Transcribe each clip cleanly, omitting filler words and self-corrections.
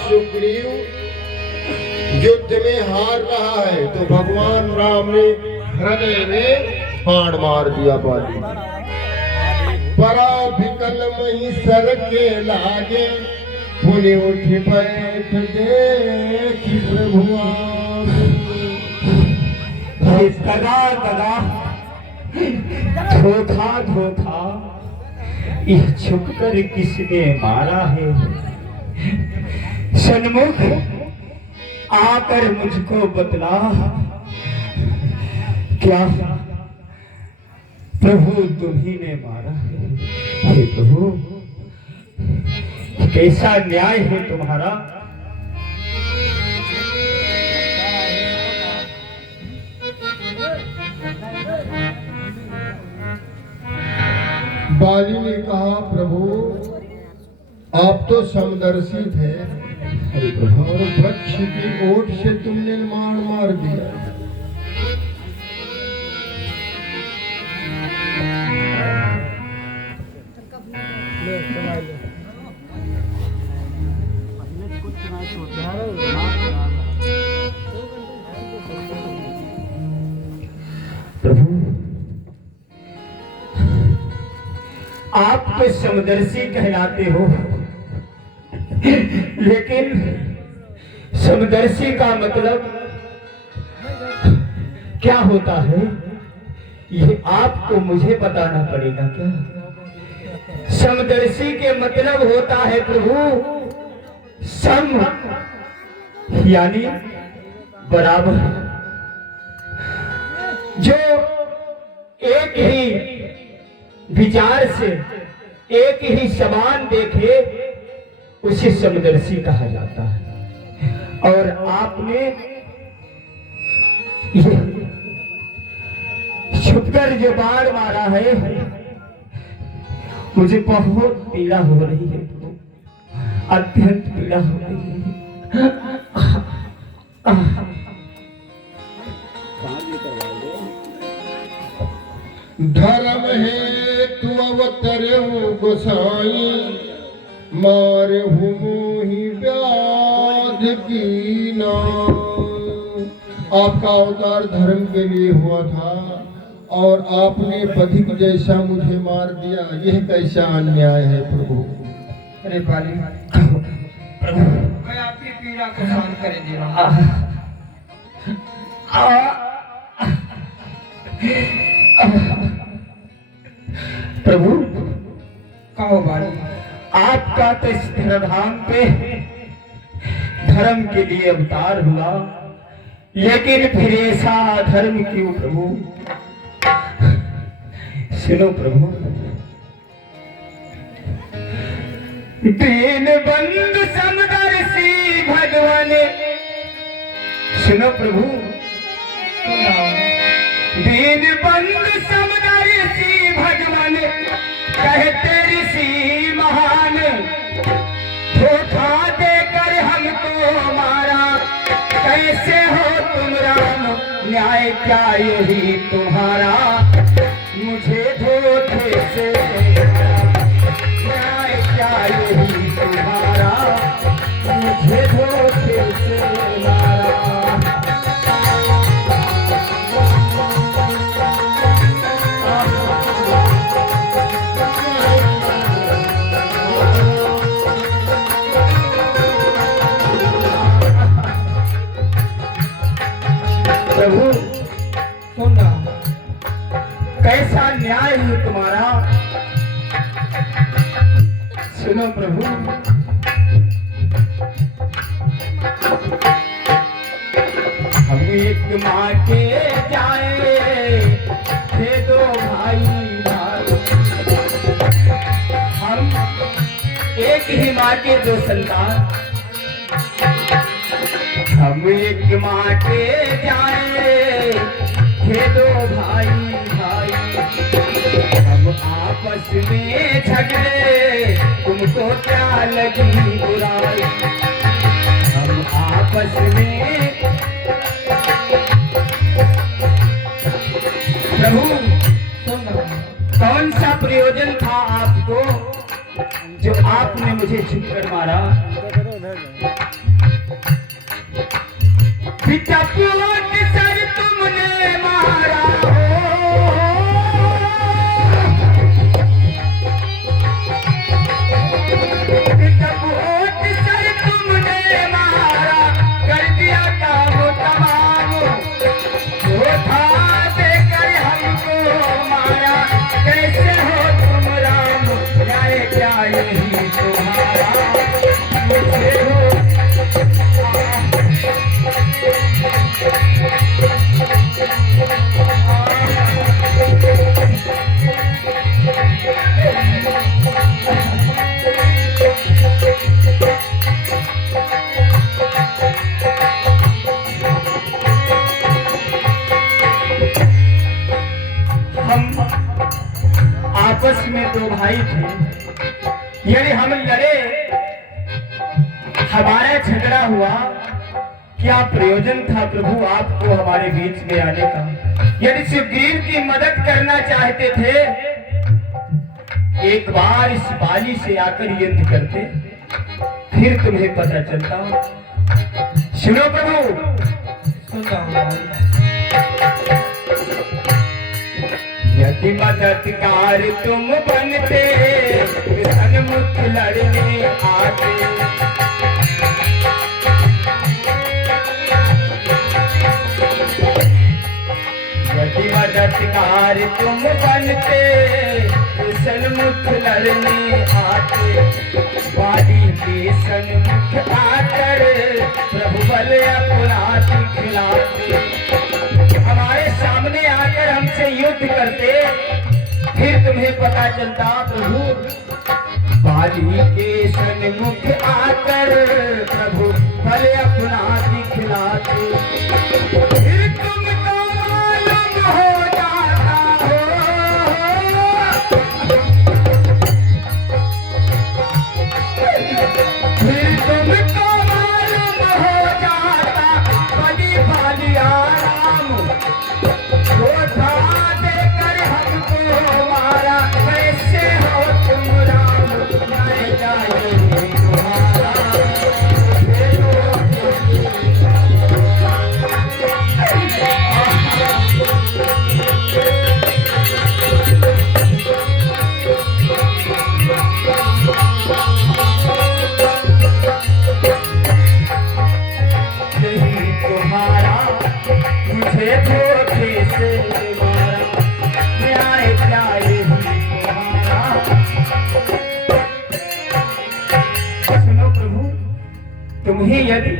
सुग्रीव युद्ध में हार रहा है तो भगवान राम ने हृदय में बाण मार दिया बाली। परा विकल मही सर के लागे पुनि उठ बैठ देखी प्रभु कदा कदा धोखा धोखा यह छुपकर किसने मारा है। सन्मुख आकर मुझको बतला, क्या प्रभु तुम्ही ने मारा है? हे प्रभु, कैसा न्याय है तुम्हारा। बाली ने कहा प्रभु आप तो समदर्शी थे और वृक्ष की ओट से तुमने मार मार दिया। प्रभु आप तो समदर्शी कहलाते हो, लेकिन समदर्शी का मतलब क्या होता है ये आपको मुझे बताना पड़ेगा। क्या समदर्शी के मतलब होता है प्रभु सम यानी बराबर, जो एक ही विचार से एक ही समान देखे उसे समदर्शी कहा जाता है। और आपने छुपकर जो बाण मारा है मुझे बहुत पीड़ा हो रही है, अत्यंत पीड़ा हो रही है। धर्म है तू अवतरे गोसाई मारे ही व्याध की नाम। आपका अवतार धर्म के लिए हुआ था और आपने बधिक जैसा मुझे मार दिया, यह कैसा अन्याय है प्रभु। अरे बाली प्रभु मैं आपकी पीड़ा को शांत कर दे रहा प्रभु। कहो बाली, आपका तो इस धराधाम पे धर्म के लिए अवतार हुआ, लेकिन फिर ऐसा धर्म क्यों प्रभु। सुनो प्रभु, दीन बंधु समदर्शी भगवान, सुनो प्रभु, दीन बंधु समदर्शी भगवान कहते ऋषि महान, धोखा देकर हमको मारा कैसे हो तुम राम, न्याय क्या यही तुम्हारा, मुझे धोखे से न्याय क्या यही तुम्हारा, मुझे धोखे से मारा। प्रभु सुनना, कैसा न्याय है तुम्हारा। सुनो प्रभु, हम एक माँ के जाए थे दो भाई भाई, हम एक ही माँ के दो संतान, हम एक माँ के जाए थे दो भाई भाई, हम आपस में झगड़े तुमको क्या लगी बुराई, हम आपस में। प्रभु कौन सा प्रयोजन था आपको जो आपने मुझे छुपकर मारा। पिता पुत सर तुमने मारा पिता पुत सर तुमने मारा, कर दिया काम तमाम, धोखा देकर हमको मारा। कैसे हो तुम राम, न्याय क्या यही तुम्हारा। कैसे हो आपस में दो भाई थे, यानी हम लड़े, हमारा झगड़ा हुआ, क्या प्रयोजन था प्रभु आपको हमारे बीच में आने का। यदि सुग्रीव की मदद करना चाहते थे, एक बार इस बाली से आकर युद्ध करते, फिर तुम्हें पता चलता। सुनो प्रभु, यदि मददगार तुम बनते, सन्मुख लड़ने आते। यदि मददगार तुम बनते, सन्मुख लड़ने आते। बाली के सन्मुख आकर प्रभु बल अपना दिखलाते। हमारे सामने आकर हमसे युद्ध करते, फिर तुम्हें पता चलता प्रभु। बाली के सन्मुख आकर प्रभु बल अपना दिखलाते। फिर तुमको मालूम हो जाता हो, फिर तुमको मालूम हो जाता। बली बालिया धोखा देकर हमको मारा। कैसे हो तुम राम, न्याय क्या यही तुम्हारा। यही तुम्हारा, मुझे धोखे से मारा। न्याय क्या यही तुम्हारा। सुनो प्रभु, तुम्हें यदि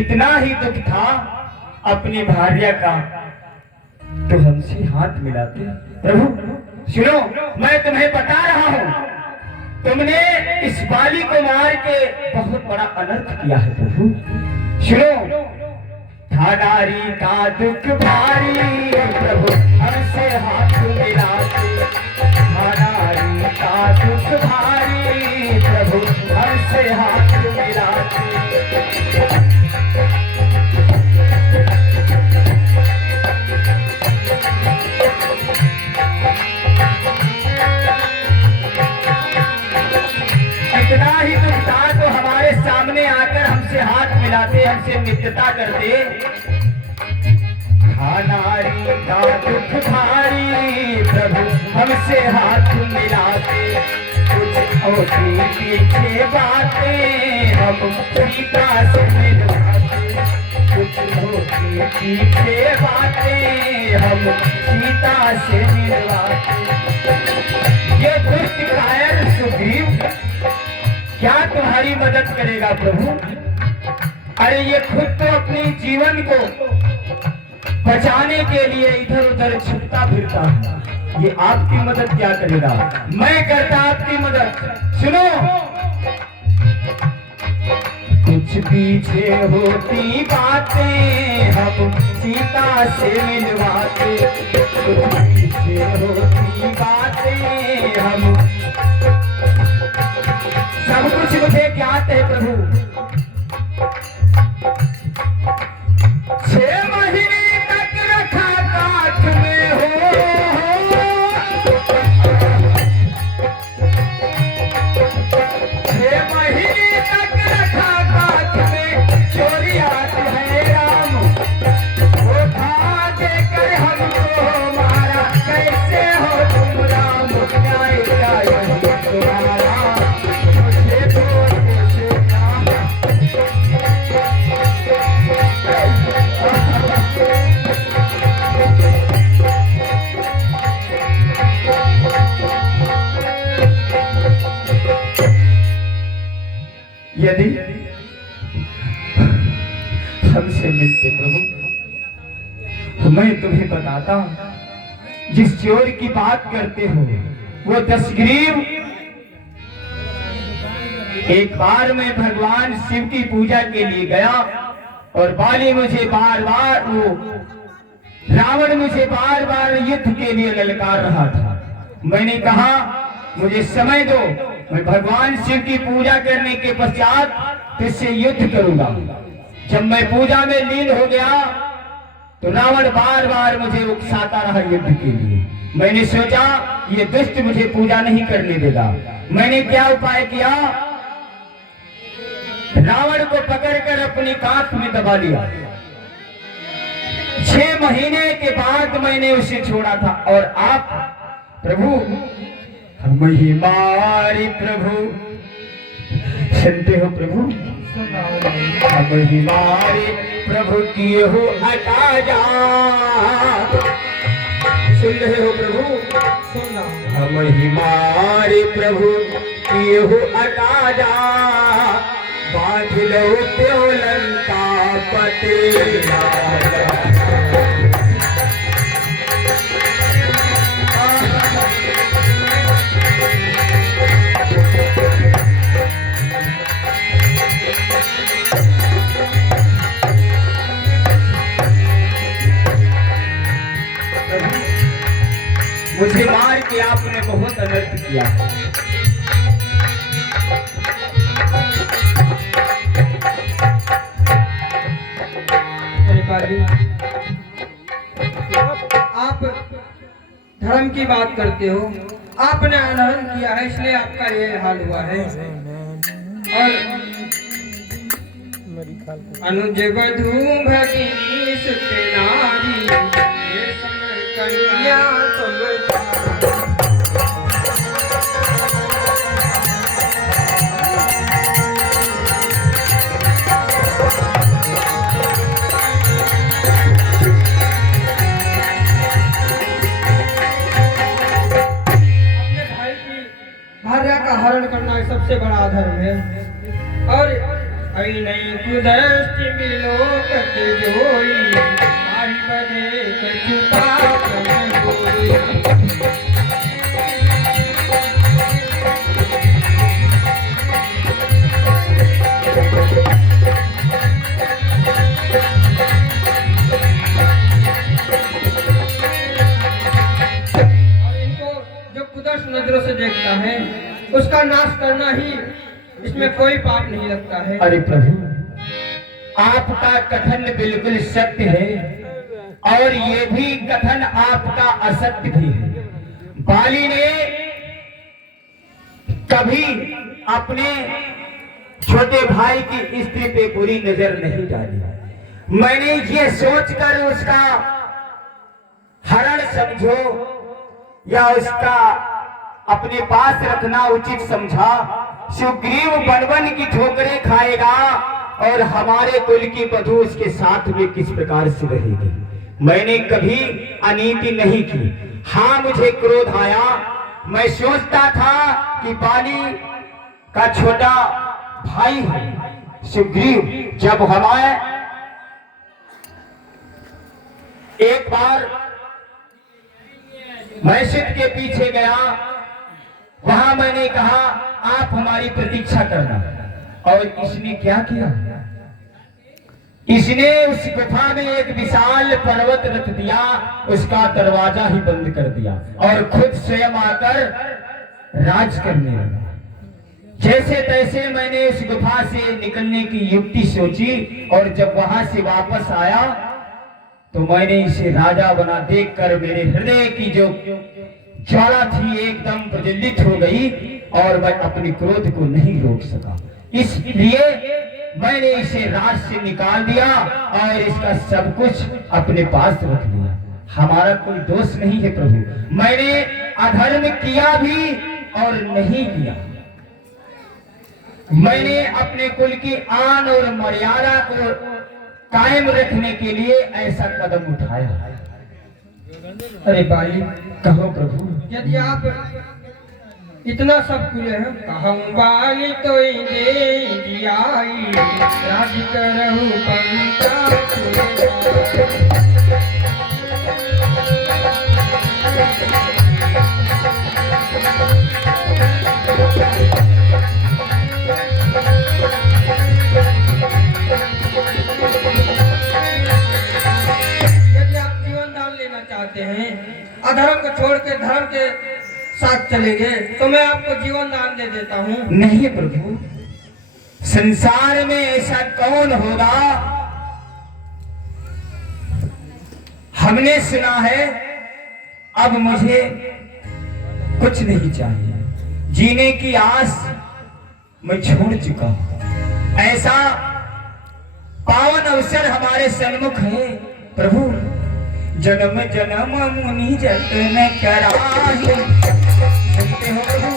इतना ही दुख था अपनी भार्या का, तो हमसे हाथ मिलाते। प्रभु सुनो, मैं तुम्हें बता रहा हूं, तुमने इस बाली को मार के बहुत बड़ा अनर्थ किया है प्रभु। सुनो, था नारी का दुख भारी, प्रभु हमसे हाथ मिलाते। था नारी का दुख भारी, प्रभु हमसे हाथ मिलाते। इतना ही दुख था तो हमारे सामने आकर हमसे हाथ मिलाते, हमसे मित्रता करते। नारी का दुख भारी, प्रभु हमसे हाथ मिलाते। कुछ होती पीछे बातें हम सीता से मिलवाते। कुछ होती पीछे बातें हम सीता से मिलवाते। ये दुष्ट कायर सुग्रीव क्या तुम्हारी मदद करेगा प्रभु? अरे ये खुद तो अपने जीवन को बचाने के लिए इधर उधर छुपता फिरता है, ये आपकी मदद क्या करेगा? मैं करता आपकी मदद। सुनो, कुछ पीछे होती बातें हम सीता से मिलवाते। कुछ पीछे होती बातें हम, सब कुछ मुझे ज्ञात है प्रभु। 6 महीने तक रखा काठ में हो, यदि हमसे मिलते प्रभु तो मैं तुम्हें बताता, जिस चोर की बात करते हो वो दशग्रीव। एक बार मैं भगवान शिव की पूजा के लिए गया और बाली मुझे बार बार रावण मुझे बार बार युद्ध के लिए ललकार रहा था। मैंने कहा मुझे समय दो, मैं भगवान शिव की पूजा करने के पश्चात तुझसे युद्ध करूंगा। जब मैं पूजा में लीन हो गया तो रावण बार बार मुझे उकसाता रहा युद्ध के लिए। मैंने सोचा ये दुष्ट मुझे पूजा नहीं करने देगा। मैंने क्या उपाय किया, रावण को पकड़कर अपनी कांख में दबा लिया। 6 महीने के बाद मैंने उसे छोड़ा था। और आप प्रभु हम ही मारे प्रभु, सुनते हो प्रभु, हम ही मारे प्रभु किए हो हटा जा। सुन रहे हो प्रभु, हम ही मारे प्रभु किए हो हटा जा। बांध लो त्यो लंका पतेला। मुझे मार के आपने बहुत अनर्थ किया। आप धर्म की बात करते हो, आपने अनहरण किया है इसलिए आपका ये हाल हुआ है। और अनुज वधू भगिनी सुत नारी ये समर कन्या तुम हरण करना सबसे बड़ा धर्म है। और नहीं कुदृष्टि मिलो कत जोई, आरी बदे कछुता कन होई। और इनको जो कुदृष्ट नजरों से देखता है उसका नाश करना ही इसमें कोई पाप नहीं लगता है। अरे प्रभु आपका कथन बिल्कुल सत्य है और ये भी कथन आपका असत्य भी है। बाली ने कभी अपने छोटे भाई की स्त्री पे बुरी नजर नहीं डाली। मैंने ये सोचकर उसका हरण समझो या उसका अपने पास रखना उचित समझा। सुग्रीव वन की ठोकरें खाएगा और हमारे कुल की वधू उसके साथ में किस प्रकार से रहेगी। मैंने कभी अनीति नहीं की। हाँ मुझे क्रोध आया। मैं सोचता था कि बाली का छोटा भाई है सुग्रीव। जब हमारे एक बार मैसित के पीछे गया, वहां मैंने कहा आप हमारी प्रतीक्षा करना। और इसने क्या किया, इसने उस गुफा में एक विशाल पर्वत रख दिया, उसका दरवाजा ही बंद कर दिया और खुद स्वयं आकर राज करने लगा। जैसे तैसे मैंने उस गुफा से निकलने की युक्ति सोची और जब वहां से वापस आया तो मैंने इसे राजा बना देखकर मेरे हृदय की जो ज्वाला थी एकदम प्रज्वलित हो गई और मैं अपने क्रोध को नहीं रोक सका। इसलिए मैंने इसे राज से निकाल दिया और इसका सब कुछ अपने पास रख लिया। हमारा कोई दोष नहीं है प्रभु। मैंने अधर्म किया भी और नहीं किया। मैंने अपने कुल की आन और मर्यादा को कायम रखने के लिए ऐसा कदम उठाया। अरे बाली कहो प्रभु। यदि आप इतना सब कुछ है। कहूँ बाली तो दे जियाई राज करहु पंता यदि आप जीवन दान लेना चाहते हैं, अधर्म को छोड़ के धर्म के साथ चलेंगे तो मैं आपको जीवन दान दे देता हूँ। नहीं प्रभु, संसार में ऐसा कौन होगा? हमने सुना है, अब मुझे कुछ नहीं चाहिए, जीने की आस मैं छोड़ चुका हूं। ऐसा पावन अवसर हमारे सन्मुख है प्रभु। जन्म जन्म मुनि जतन कराही, सुनते हो प्रभु?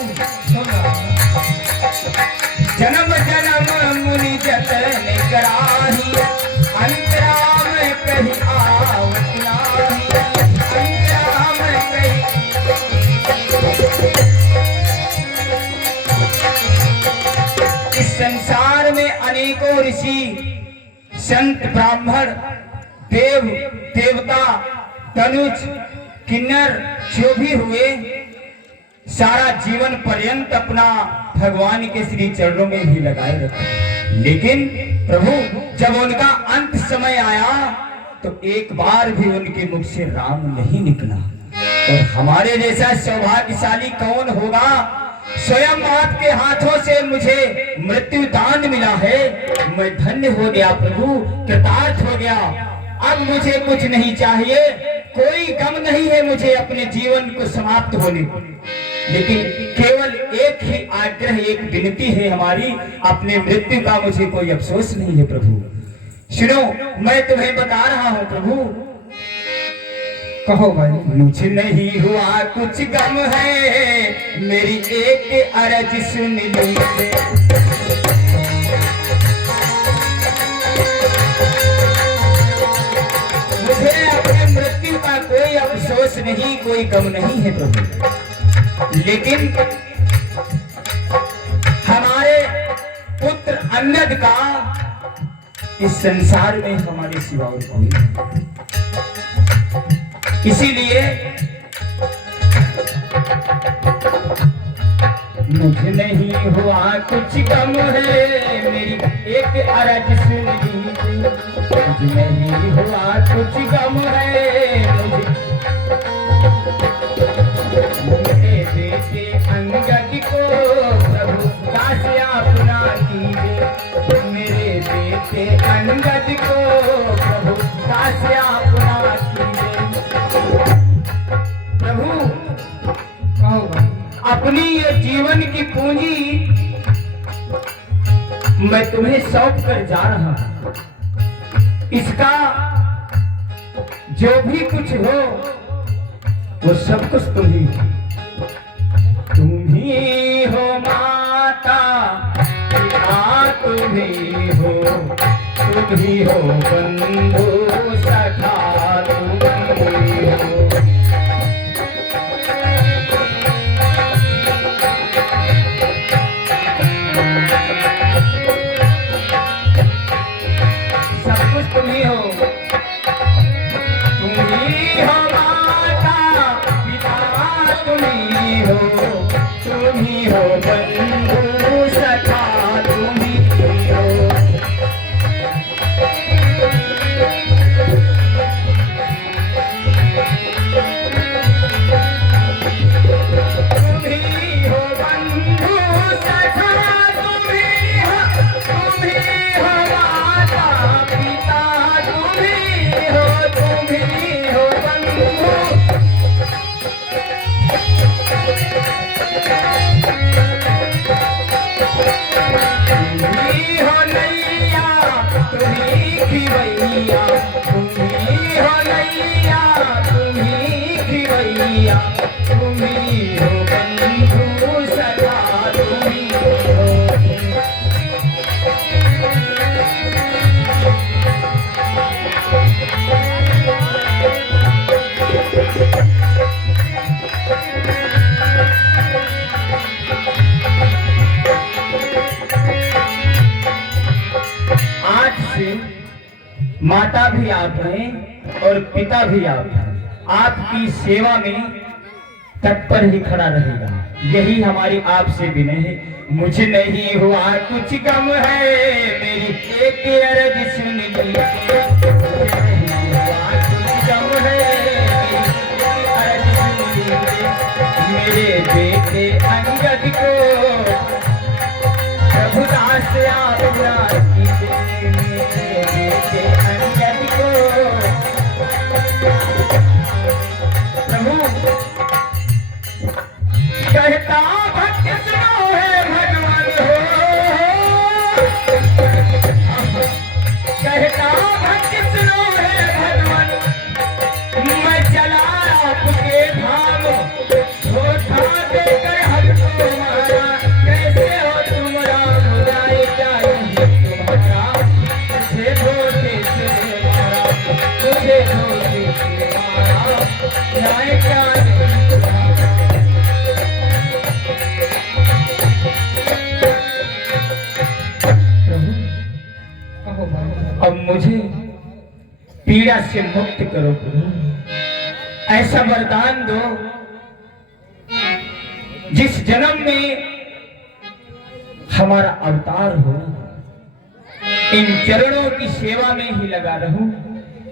जन्म जन्म मुनि जतन कराही, अंतराम कहीं आवत नाही, अंतराम कहीं। इस संसार में अनेकों ऋषि, संत, ब्राह्मण, देव, देवता, तनुज, किन्नर जो भी हुए, सारा जीवन पर्यंत अपना भगवान के श्री चरणों में ही लगाए रखे। लेकिन प्रभु जब उनका अंत समय आया तो एक बार भी उनके मुख से राम नहीं निकला। और हमारे जैसा सौभाग्यशाली कौन होगा? स्वयं आपके हाथों से मुझे मृत्यु दान मिला है। मैं धन्य हो गया प्रभु, कृतार्थ हो गया। अब मुझे कुछ नहीं चाहिए, कोई गम नहीं है मुझे अपने जीवन को समाप्त होने को। लेकिन केवल एक ही आग्रह, एक विनती है हमारी, अपने मृत्यु का मुझे कोई अफसोस नहीं है प्रभु। सुनो, मैं तुम्हें बता रहा हूं प्रभु। कहो भाई। मुझे नहीं हुआ कुछ गम है, मेरी एक अर्ज सुन लीजिए। मुझे अपने मृत्यु का कोई अफसोस नहीं, कोई गम नहीं है प्रभु। लेकिन हमारे पुत्र अन्नद का इस संसार में हमारे सिवा और कोई नहीं। इसीलिए मुझे नहीं हुआ कुछ गम है, मेरी एक अर्ज सुन लीजिए। मुझे नहीं हुआ कुछ गम है, मेरे बेटे अंगद को प्रभु दास अपना कीजिए। मेरे बेटे अंगद को प्रभु दास अपना कीजिए। प्रभु अपनी ये जीवन की पूंजी मैं तुम्हें सौंप कर जा रहा हूं। इसका जो भी कुछ हो वो सब कुछ तुम ही हो। तुम ही हो माता पिता, तुम ही हो बंधु सखा, तुम ही हो। सब कुछ तुम ही हो। तुम ही हो माता पिता, तुम ही हो बंधु सखा, तुम ही हो। माता भी आप हैं और पिता भी आप हैं। आपकी सेवा में तत्पर ही खड़ा रहेगा, यही हमारी आपसे विनय है। मुझे नहीं हुआ कुछ गम है, मेरी एक अर्ज सुन लीजिए। मुझे नहीं हुआ कुछ गम है, मेरी अर्ज सुन लीजिए। मेरे बेटे अंगद को प्रभुदास आप याद कीजिए। मेरे बेटे अंगद को प्रभु कहता भक्त सुनो है भगवान हो, कहता भक्त सुनो है भगवान, मैं चला आपके धाम, धोखा देकर हम तुम्हारा, कैसे हो तुम राम राय, चाहिए तुम्हारा, तुझे धोखे से मारा, तुझे धोखे से मारा, न्याय क्या अब मुझे पीड़ा से मुक्त करो प्रभु, ऐसा वरदान दो जिस जन्म में हमारा अवतार हो, इन चरणों की सेवा में ही लगा रहूं,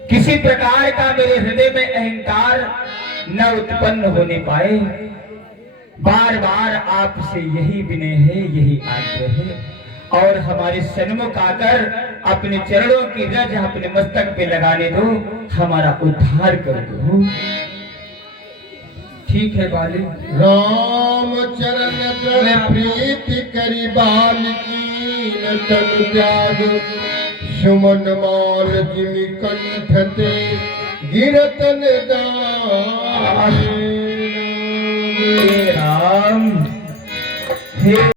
किसी प्रकार का मेरे हृदय में अहंकार न उत्पन्न होने पाए। बार बार आपसे यही विनय है, यही आग्रह है, और हमारे सन्मुख आकर अपने चरणों की रज अपने मस्तक पे लगाने दो, हमारा उद्धार कर दो। ठीक है बाली। राम चरण तन प्रीति करी बालिकी न तन त्याग, सुमन माल जिमि कंठ ते गिरतन दान। राम हे